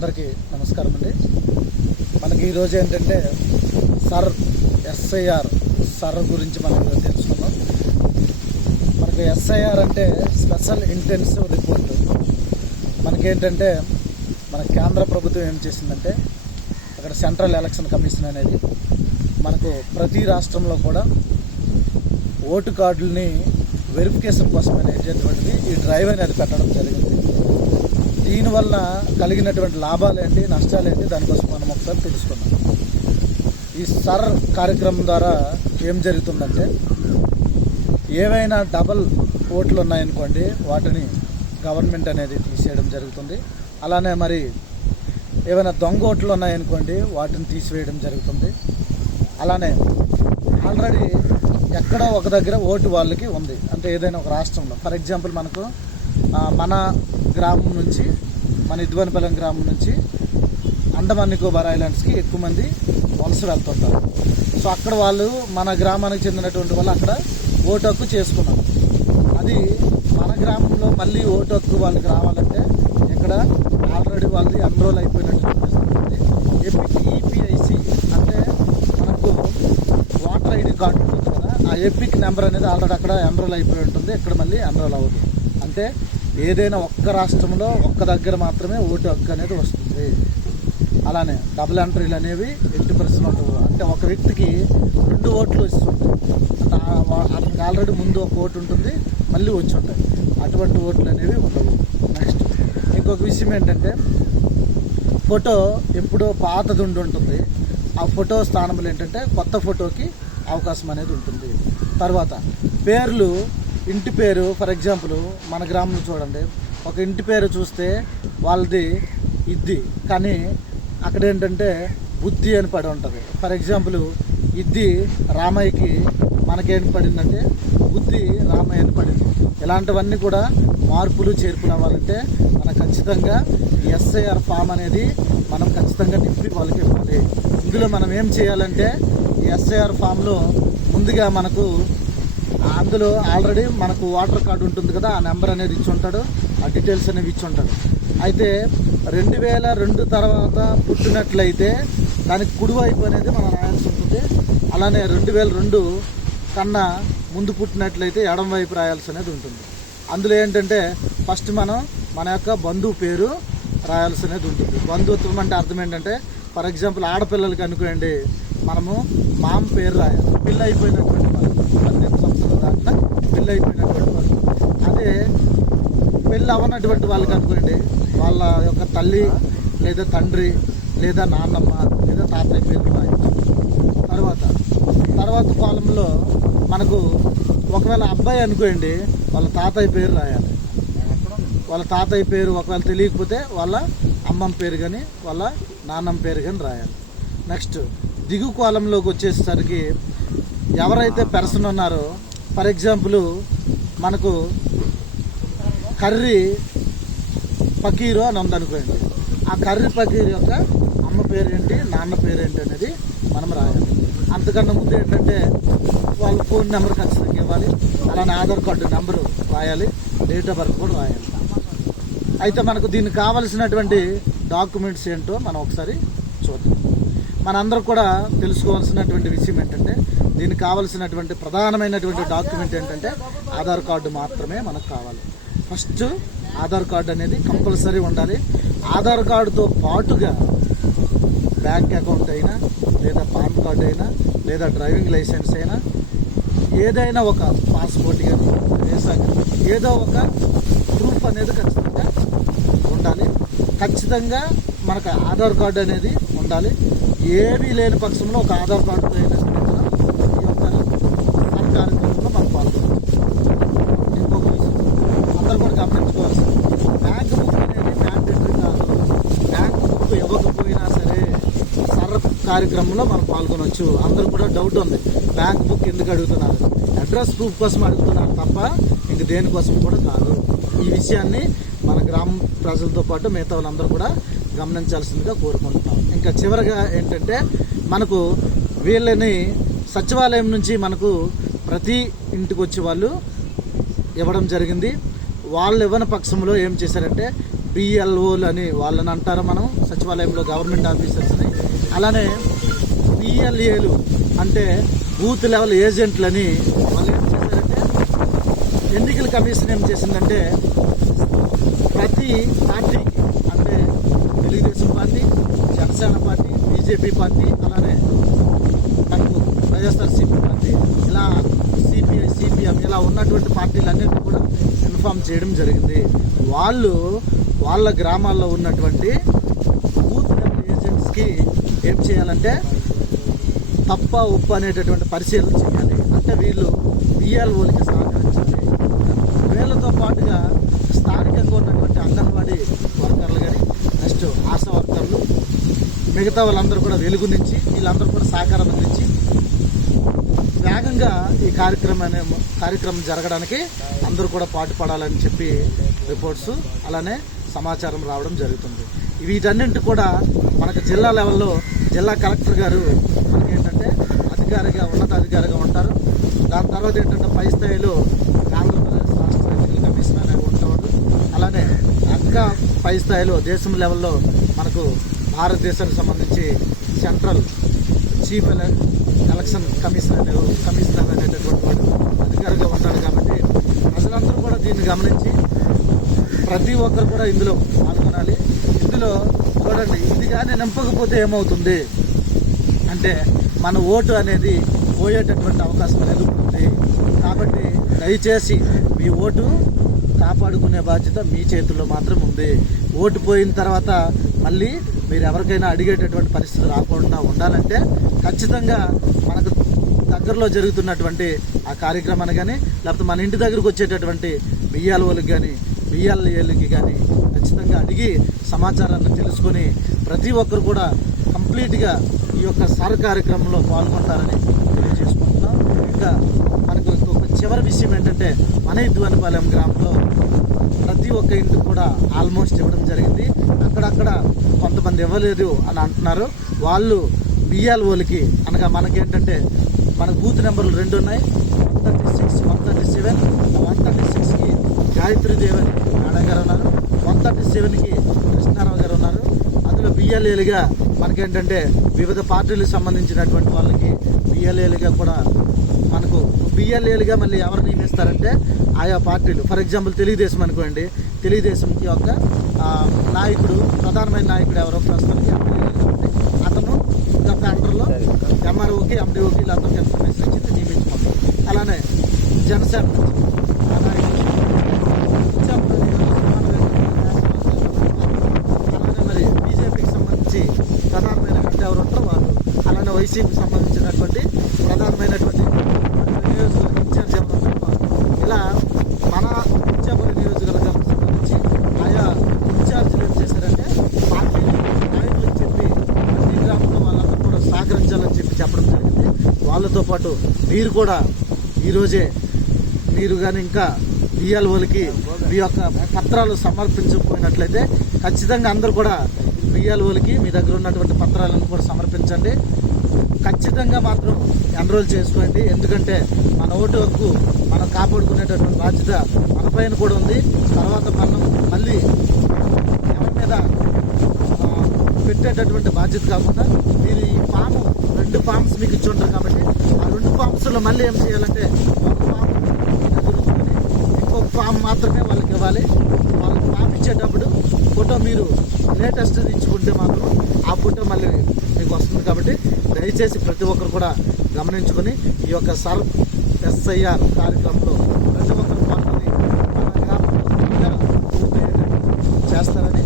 అందరికీ నమస్కారం అండి. మనకి ఈరోజు ఏంటంటే ఎస్ఐఆర్ గురించి మనం తెలుసుకుందాం. మనకి ఎస్ఐఆర్ అంటే స్పెషల్ ఇంటెన్సివ్ రిపోర్ట్. మనకేంటంటే మన కేంద్ర ప్రభుత్వం ఏం చేసిందంటే అక్కడ సెంట్రల్ ఎలక్షన్ కమిషన్ అనేది మనకు ప్రతి రాష్ట్రంలో కూడా ఓటు కార్డులని వెరిఫికేషన్ కోసం అనేటటువంటిది ఈ డ్రైవ్ అనేది పెట్టడం జరిగింది. దీనివల్ల కలిగినటువంటి లాభాలు ఏంటి, నష్టాలు ఏంటి, దానికోసం మనం ఒకసారి తెలుసుకుందాం. ఈ కార్యక్రమం ద్వారా ఏం జరుగుతుందంటే ఏవైనా డబల్ ఓట్లు ఉన్నాయనుకోండి వాటిని గవర్నమెంట్ అనేది తీసేయడం జరుగుతుంది. అలానే మరి ఏవైనా దొంగ ఓట్లు ఉన్నాయనుకోండి వాటిని తీసివేయడం జరుగుతుంది. అలానే ఆల్రెడీ ఎక్కడో ఒక దగ్గర ఓటు వాళ్ళకి ఉంది అంటే ఏదైనా ఒక రాష్ట్రంలో, ఫర్ ఎగ్జాంపుల్ మనకు మన గ్రామం నుంచి మన ఇద్వానిపాలెం గ్రామం నుంచి అండమాన్ నికోబార్ ఐలాండ్స్కి ఎక్కువ మంది వలస వెళ్తుంటారు. సో అక్కడ వాళ్ళు మన గ్రామానికి చెందినటువంటి వాళ్ళు అక్కడ ఓటు హక్కు చేసుకున్నారు. అది మన గ్రామంలో మళ్ళీ ఓటు హక్కు వాళ్ళకి రావాలంటే ఇక్కడ ఆల్రెడీ వాళ్ళది ఎన్రోల్ అయిపోయినట్టు ఈపీఐసి అంటే మనకు వాటర్ ఐడి కార్డు ఉంటుంది కదా, ఆ ఎపిక్ నెంబర్ అనేది ఆల్రెడీ అక్కడ ఎన్రోల్ అయిపోయి ఉంటుంది. ఇక్కడ మళ్ళీ ఎన్రోల్ అవ్వదు. అంటే ఏదైనా ఒక్క రాష్ట్రంలో ఒక్క దగ్గర మాత్రమే ఓటు హక్కు అనేది వస్తుంది. అలానే డబుల్ ఎంట్రీలు అనేవి 80% అంటే ఒక వ్యక్తికి 2 ఓట్లు వస్తుంది. అతనికి ఆల్రెడీ ముందు ఒక ఓటు ఉంటుంది, మళ్ళీ వచ్చి ఉంటాయి. అటువంటి ఓట్లు అనేవి ఉండవు. నెక్స్ట్ ఇంకొక విషయం ఏంటంటే ఫోటో ఎప్పుడో పాతది ఉంటుంది. ఆ ఫోటో స్థానంలో ఏంటంటే కొత్త ఫోటోకి అవకాశం అనేది ఉంటుంది. తర్వాత పేర్లు, ఇంటి పేరు, ఫర్ ఎగ్జాంపుల్ మన గ్రామంలో చూడండి, ఒక ఇంటి పేరు చూస్తే వాళ్ళది ఇద్ది, కానీ అక్కడ ఏంటంటే బుద్ధి అని పడి ఉంటుంది. ఫర్ ఎగ్జాంపుల్ ఇద్ది రామయ్యకి మనకేం పడిందంటే బుద్ధి రామయ్య అని పడింది. ఇలాంటివన్నీ కూడా మార్పులు చేర్పులు అవ్వాలంటే మనం ఖచ్చితంగా ఎస్ఐఆర్ ఫామ్ అనేది మనం ఖచ్చితంగా నింపి వాళ్ళకి ఇవ్వాలి. ఇందులో మనం ఏం చేయాలంటే ఎస్ఐఆర్ ఫామ్లో ముందుగా మనకు అందులో ఆల్రెడీ మనకు ఓటర్ కార్డు ఉంటుంది కదా, ఆ నెంబర్ అనేది ఇచ్చి ఉంటాడు, ఆ డీటెయిల్స్ అనేవి ఇచ్చి ఉంటాడు. అయితే 2002 తర్వాత పుట్టినట్లయితే దానికి కుడివైపు అనేది మనం రాయాల్సి ఉంటుంది. అలానే 2002 కన్నా ముందు పుట్టినట్లయితే ఎడం వైపు రాయాల్సి అనేది ఉంటుంది. అందులో ఏంటంటే ఫస్ట్ మనం మన యొక్క బంధువు పేరు రాయాల్సి అనేది ఉంటుంది. బంధుత్వం అంటే అర్థం ఏంటంటే ఫర్ ఎగ్జాంపుల్ ఆడపిల్లలకి అనుకోండి మనము మామ పేరు రాయాలి, పెళ్ళి అయిపోయినటువంటి వాళ్ళు, 18 సంవత్సరాల దాకా పెళ్ళి అయిపోయినటువంటి వాళ్ళు. అదే పెళ్ళి అవ్వనటువంటి వాళ్ళకి అనుకోండి వాళ్ళ యొక్క తల్లి లేదా తండ్రి లేదా నాన్నమ్మ లేదా తాతయ్య పేరు రాయాలి. తర్వాత కాలంలో మనకు ఒకవేళ అబ్బాయి అనుకోండి వాళ్ళ తాతయ్య పేరు రాయాలి. వాళ్ళ తాతయ్య పేరు ఒకవేళ తెలియకపోతే వాళ్ళ అమ్మమ్మ పేరు కానీ వాళ్ళ నాన్నమ్మ పేరు కానీ రాయాలి. నెక్స్ట్ దిగు కాలంలోకి వచ్చేసరికి ఎవరైతే పర్సన్ ఉన్నారో, ఫర్ ఎగ్జాంపుల్ మనకు కర్రీ ఫకీరు అని ఉందనుకోండి, ఆ కర్రీ ఫకీర్ యొక్క అమ్మ పేరేంటి, నాన్న పేరేంటి అనేది మనం రాయాలి. అంతకన్నా ముందు ఏంటంటే వాళ్ళ ఫోన్ నెంబర్ ఖచ్చితంగా ఇవ్వాలి. అలానే ఆధార్ కార్డు నెంబరు రాయాలి, డేట్ ఆఫ్ బర్త్ కూడా రాయాలి. అయితే మనకు దీనికి కావలసినటువంటి డాక్యుమెంట్స్ ఏంటో మనం ఒకసారి చూద్దాం. మనందరూ కూడా తెలుసుకోవాల్సినటువంటి విషయం ఏంటంటే దీనికి కావాల్సినటువంటి ప్రధానమైనటువంటి డాక్యుమెంట్ ఏంటంటే ఆధార్ కార్డు మాత్రమే మనకు కావాలి. ఫస్ట్ ఆధార్ కార్డు అనేది కంపల్సరీ ఉండాలి. ఆధార్ కార్డుతో పాటుగా బ్యాంక్ అకౌంట్ అయినా లేదా పాన్ కార్డు అయినా లేదా డ్రైవింగ్ లైసెన్స్ అయినా ఏదైనా ఒక పాస్పోర్ట్ కానీ వీసా కానీ ఏదో ఒక ప్రూఫ్ అనేది ఖచ్చితంగా ఉండాలి. ఖచ్చితంగా మనకు ఆధార్ కార్డు అనేది ఉండాలి. ఏమీ లేని పక్షంలో ఒక ఆధార్ కార్డు అయినా సరే మనం ఈ యొక్క కార్యక్రమంలో మనం పాల్గొనాలి. ఇంకొక విషయం అందరూ కూడా గమనించుకోవాల్సింది, బ్యాంక్ బుక్ అనేది మ్యాండేటరీ కాదు. బ్యాంక్ బుక్ ఇవ్వకపోయినా సరే కార్యక్రమంలో మనం పాల్గొనవచ్చు. అందరూ కూడా డౌట్ ఉంది, బ్యాంక్ బుక్ ఎందుకు అడుగుతున్నారు, అడ్రస్ ప్రూఫ్ కోసం అడుగుతున్నారు తప్ప ఇంక దేనికోసం కూడా కాదు. ఈ విషయాన్ని మన గ్రామ ప్రజలతో పాటు మిగతా వాళ్ళందరూ కూడా గమనించాల్సిందిగా కోరుకుంటున్నాం. ఇంకా చివరిగా ఏంటంటే మనకు వీళ్ళని సచివాలయం నుంచి మనకు ప్రతి ఇంటికి వచ్చి వాళ్ళు ఇవ్వడం జరిగింది. వాళ్ళు ఇవ్వని పక్షంలో ఏం చేశారంటే బిఎల్ఓలు అని వాళ్ళని అంటారు మనం సచివాలయంలో గవర్నమెంట్ ఆఫీసర్స్ని. అలానే బిఎల్ఏలు అంటే బూత్ లెవెల్ ఏజెంట్లని వాళ్ళు ఏం చేశారంటే, ఎన్నికల కమిషన్ ఏం చేసిందంటే ప్రతి పార్టీకి అంటే Telugu Desam party, Janasena party, BJP party, అలానే మనకు వైఎస్ఆర్సీపీ పార్టీ, ఇలా సిపిఐ, సిపిఎం ఇలా ఉన్నటువంటి పార్టీలన్నింటినీ కూడా ఇన్ఫామ్ చేయడం జరిగింది. వాళ్ళు వాళ్ళ గ్రామాల్లో ఉన్నటువంటి బూత్ లెవెల్ ఏజెంట్స్కి ఏం చేయాలంటే తప్ప ఉప్పు అనేటటువంటి పరిశీలన చేయాలి. అంటే వీళ్ళు బిఎల్ఓలకి సహకరించాలి. వీళ్ళతో పాటుగా స్థానికంగా ఉన్నటువంటి అంగన్వాడీ వర్కర్లు కానీ, నెక్స్ట్ ఆశా వర్కర్లు, మిగతా వాళ్ళందరూ కూడా వెలుగు నుంచి వీళ్ళందరూ కూడా సహకారం అందించి వేగంగా ఈ కార్యక్రమం జరగడానికి అందరూ కూడా పాటుపడాలని చెప్పి రిపోర్ట్స్ అలానే సమాచారం రావడం జరుగుతుంది. వీటన్నింటి కూడా మనకు జిల్లా లెవెల్లో జిల్లా కలెక్టర్ గారు మనకేంటంటే అధికారిగా ఉన్నతాధికారిగా ఉంటారు. దాని తర్వాత ఏంటంటే పై స్థాయిలో ఆంధ్రప్రదేశ్ రాష్ట్ర ఎన్నికల కమిషన్ అనేవి ఉంటాడు. అలానే ఇంకా పై స్థాయిలో దేశం లెవెల్లో మనకు భారతదేశానికి సంబంధించి సెంట్రల్ చీఫ్ ఎలక్షన్ కమిషనర్ అనేటటువంటి వాడు అధికారిగా ఉంటాడు. కాబట్టి ప్రజలందరూ కూడా దీన్ని గమనించి ప్రతి ఒక్కరు కూడా ఇందులో పాల్గొనాలి. ఇందులో చూడండి, ఇది కానీ నింపకపోతే ఏమవుతుంది అంటే మన ఓటు అనేది పోయేటటువంటి అవకాశం అనేది ఉంటుంది. కాబట్టి దయచేసి మీ ఓటు కాపాడుకునే బాధ్యత మీ చేతుల్లో మాత్రం ఉంది. ఓటు పోయిన తర్వాత మళ్ళీ మీరు ఎవరికైనా అడిగేటటువంటి పరిస్థితి రాకుండా ఉండాలంటే ఖచ్చితంగా మనకు దగ్గరలో జరుగుతున్నటువంటి ఆ కార్యక్రమాన్ని కానీ, లేకపోతే మన ఇంటి దగ్గరకు వచ్చేటటువంటి బిఎల్ఓలకు కానీ, బిఎల్ఏలకి కానీ ఖచ్చితంగా అడిగి సమాచారాన్ని తెలుసుకొని ప్రతి ఒక్కరు కూడా కంప్లీట్గా ఈ యొక్క సార్ కార్యక్రమంలో పాల్గొంటారని తెలియజేసుకుంటున్నాం. ఇంకా మనకు ఇంకొక చివరి విషయం ఏంటంటే, మన ఇద్వానిపాలెం గ్రామంలో ప్రతి ఒక్క ఇంటికి కూడా ఆల్మోస్ట్ ఇవ్వడం జరిగింది. అక్కడక్కడ కొంతమంది ఇవ్వలేదు అని అంటున్నారు. వాళ్ళు బిఎల్ఓలకి అనగా మనకేంటంటే మన బూత్ నెంబర్లు 2 ఉన్నాయి, 136, 137. 136కి గాయత్రీదేవి అని మేడం గారు ఉన్నారు, 137కి కృష్ణారావు గారు ఉన్నారు. అందులో బిఎల్ఏలుగా మనకేంటంటే వివిధ పార్టీలకు సంబంధించినటువంటి వాళ్ళకి బిఎల్ఏలుగా కూడా మనకు బిఎల్ఏలుగా మళ్ళీ ఎవరు నియమిస్తారంటే ఆయా పార్టీలు. ఫర్ ఎగ్జాంపుల్ తెలుగుదేశం అనుకోండి, తెలుగుదేశంకి ఒక నాయకుడు, ప్రధానమైన నాయకుడు ఎవరో ప్రస్తుతానికి అతను ఒక అండర్లో ఎంఆర్ఓకి, ఎండిఓకి వీళ్ళందరికీ ఇన్ఫర్మేషన్ ఇచ్చి నియమించుకుంటాం. అలానే జనసేన అలానే మరి బీజేపీకి సంబంధించి ప్రధానమైన ఎవరు ఉంటారో వాళ్ళు, అలానే వైసీపీకి సంబంధించినటువంటి ప్రధానమైనటువంటి నియోజకవర్గ ఇన్ఛార్జ్ ఎవరు ఉంటారో ఇలా మన ఇచ్చాపురం నియోజకవర్గానికి సంబంధించి ఆయా ఇన్ఛార్జీలు ఏం చేశారంటే పార్టీ నాయకులకు చెప్పి ప్రతి గ్రామంలో వాళ్ళందరూ కూడా సహకరించాలని చెప్పడం జరిగింది. వాళ్ళతో పాటు మీరు కూడా ఈరోజే మీరు కానీ ఇంకా బిఎల్ఓలకి మీ యొక్క పత్రాలు సమర్పించకపోయినట్లయితే ఖచ్చితంగా అందరూ కూడా బిఎల్ఓలకి మీ దగ్గర ఉన్నటువంటి పత్రాలను కూడా సమర్పించండి. ఖచ్చితంగా మాత్రం ఎన్రోల్ చేసుకోండి. ఎందుకంటే మన ఓటు హక్కు మనం కాపాడుకునేటటువంటి బాధ్యత మనపైన కూడా ఉంది. తర్వాత మనం మళ్ళీ ఎవరి మీద పెట్టేటటువంటి బాధ్యత కాకుండా మీరు ఈ ఫామ్ 2 ఫామ్స్ మీకు ఇచ్చి ఉంటారు. కాబట్టి ఆ 2 ఫామ్స్లో మళ్ళీ ఏం చేయాలంటే ఒక ఫామ్ మీ దగ్గర ఉంచుకొని ఇంకొక ఫామ్ మాత్రమే వాళ్ళకి ఇవ్వాలి. వాళ్ళకి ఫామ్ ఇచ్చేటప్పుడు ఫోటో మీరు లేటెస్ట్ ఇచ్చుకుంటే మాత్రం ఆ ఫోటో మళ్ళీ మీకు వస్తుంది. కాబట్టి దయచేసి ప్రతి ఒక్కరు కూడా గమనించుకొని ఈ యొక్క SIR కార్యక్రమంలో ప్రతి ఒక్కరు పాల్గొని మన గ్రామంలో చేస్తారని